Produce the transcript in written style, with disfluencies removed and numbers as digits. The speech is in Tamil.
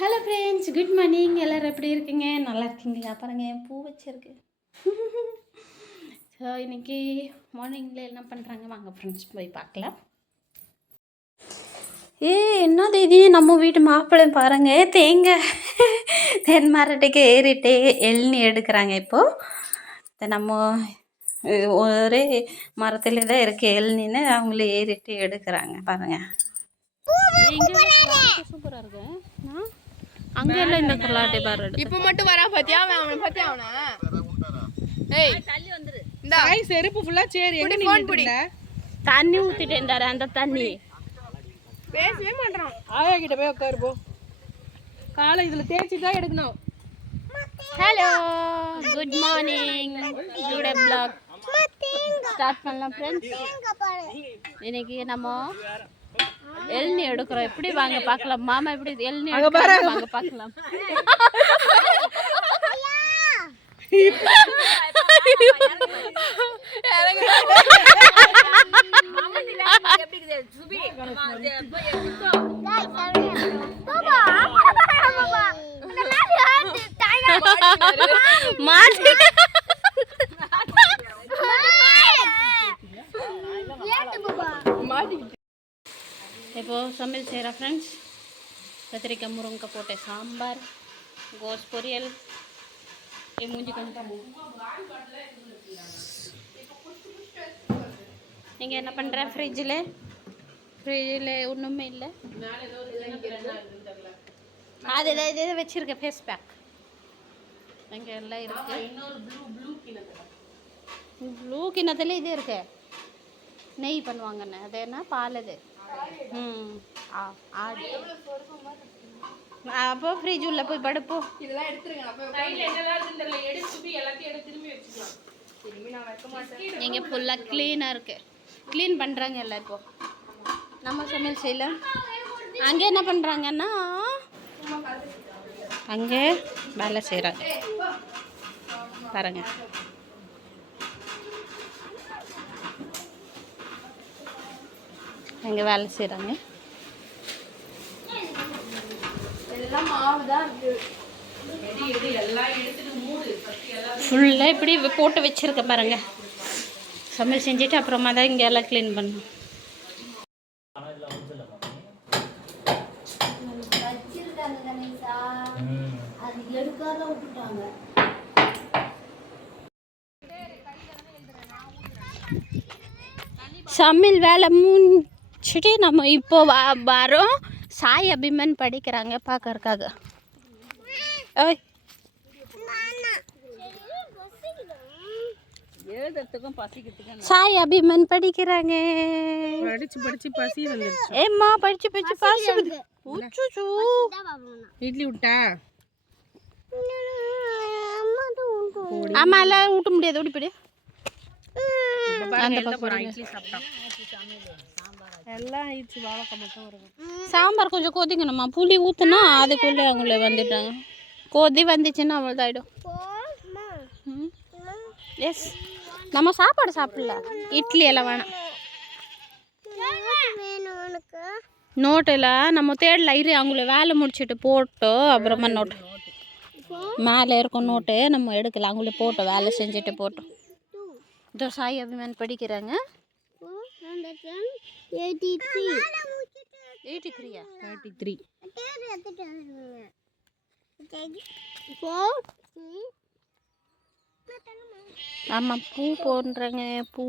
Hello friends, good morning. எல்லோரும் எப்படி இருக்கீங்க? நல்லா இருக்கீங்களா? பாருங்கள், பூ வச்சிருக்கு. ஸோ இன்றைக்கி மார்னிங்கில் என்ன பண்ணுறாங்க வாங்க ஃப்ரெண்ட்ஸ் போய் பார்க்கலாம். என்னது இது? நம்ம வீட்டு மாப்பிள்ளை பாருங்கள், தேங்காய் தென் மரத்துக்கு ஏறிட்டு எள்நி எடுக்கிறாங்க. இப்போது நம்ம ஒரே மரத்தில் தான் இருக்குது எள்நின்னு, அவங்கள ஏறிட்டு எடுக்கிறாங்க. பாருங்கள், சூப்பராக இருக்கு. அங்க எல்லாம் இந்த கலாட்டை பாரு. இப்ப மட்டும் வரா பாத்தியா? அவன் பாத்தியா? அவனா ஏய் தள்ளி வந்துரு. இந்த ஐ செருப்பு ஃபுல்லா சேர் எங்க நின்னுட்ட? தண்ணி ஊத்திட்டேன்டாரு. அந்த தண்ணி பேசவே மாட்டறான். ஆயா கிட்ட போய் உட்காரு போ. காலை இதுல தேய்ச்சி தான் எடுக்கணும். Hello, good morning. Today vlog start பண்ணலாம் ஃப்ரெண்ட்ஸ். இன்னைக்கு நம்ம எள்நி எடுக்கிறோம். எப்படி வாங்க பார்க்கலாம். மாமா எப்படி எள்நி எடுக்கிறாங்க வாங்க பார்க்கலாம். இப்போது சமையல் செய்கிறேன் ஃப்ரெண்ட்ஸ். கத்திரிக்காய் முருங்கைக்காய் போட்ட சாம்பார், கோஸ் பொரியல். மூஞ்சி கொஞ்சம் நீங்கள் என்ன பண்ணுற? ஃப்ரிட்ஜில் ஒன்றுமே இல்லை. அது இது வச்சுருக்கேன் ஃபேஸ் பேக். இங்கே எல்லாம் இருக்கு. ப்ளூ கிண்ணத்தில் இது இருக்கு. நெய் பண்ணுவாங்கண்ணே. அது என்ன பால்? அது அப்போ ஃப்ரிட்ஜ் உள்ள போய் படுப்போ. இங்கே ஃபுல்லாக க்ளீனாக இருக்கு. க்ளீன் பண்ணுறாங்க எல்லாம். இப்போ நம்ம சமையல் செய்யல. அங்கே என்ன பண்ணுறாங்கன்னா அங்கே வேலை செய்கிறாங்க பாருங்க. அங்கே வேலை செய்கிறாங்க. ஃபுல்லாக இப்படி போட்டு வச்சுருக்க பாருங்க. சமையல் செஞ்சுட்டு அப்புறமா தான் இங்கே எல்லாம் க்ளீன் பண்ணணும். சமையல் வேலை முடிச்சுட்டு நம்ம இப்போ வரோம். சாய் அபிமன் படிக்கிறாங்க பார்க்கறக்காக. ஓய், சாய் அபிமன் படிக்கிறாங்க. படிச்சு பசி வந்துருச்சு. ஏம்மா படிச்சு பசி வந்து இட்லி விட்டா? ஆமா, எல்லாம் ஊட்ட முடியாது. ஓடிப்படி. சாம்பார் கொஞ்சம் கொதிக்கணுமா? புளி ஊற்றுனா அதுக்குள்ளே அவங்கள வந்துட்டாங்க. கொதி வந்துச்சுன்னா அவ்வளோதாயிடும். எஸ், நம்ம சாப்பாடு சாப்பிடல. இட்லி எல்லாம் வேணாம். நோட்டில் நம்ம தேடல. இரு, அவங்கள வேலை முடிச்சுட்டு போட்டோம் அப்புறமா நோட்டு மேலே இருக்கும். நோட்டு நம்ம எடுக்கல. அவங்கள போட்டோம், வேலை செஞ்சுட்டு போட்டோம். இதோ சாய் அபிமான் படிக்கிறாங்க. 83 ஆமாம், பூ போடுறாங்க. பூ